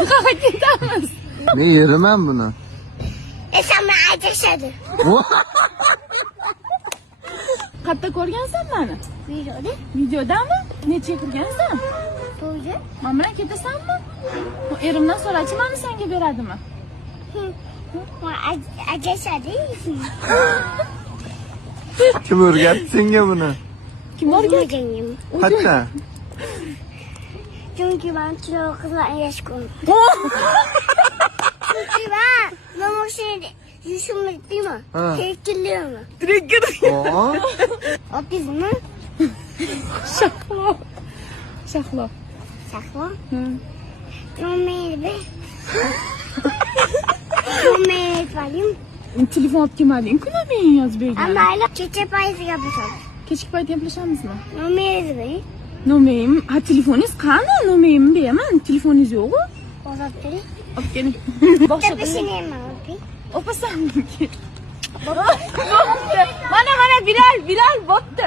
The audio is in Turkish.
Yuqoqa ketamiz. Men yeraman buni. Sen beni aytishadi. Qayerda ko'rgansan meni? Videoda. Videodami? Necha kirgansan? To'yda. Men bilan ketasanmi? Erimdan so'rachi, meni senga beradimi? Aytishadi. Kim o'rgatdi senga buni? Kim o'rgatdi? Qayerda? Çünkü ben kilo kızla yaşıyorum. Çünkü ben o şey yüzümü değil mi? Ha. Tekiliyor mu? Direkt gir. Oo. Otizm mi? Şahlo. Şahlo. Sakla. Hı. Romeli be. Romeli valim. Telefon olib kelmading ku men yozib bergan. Ama hala keçe payızı yapacağım. Kechki payt gaplashamizmi? Romeli be. Nomerim, ha telefoningiz qani? Nomerimni beraman. Telefoningiz yo'qmi? Ozatları. Olib keling. Tepesini mi abi? Opasan. Mana Bilal bo'pti.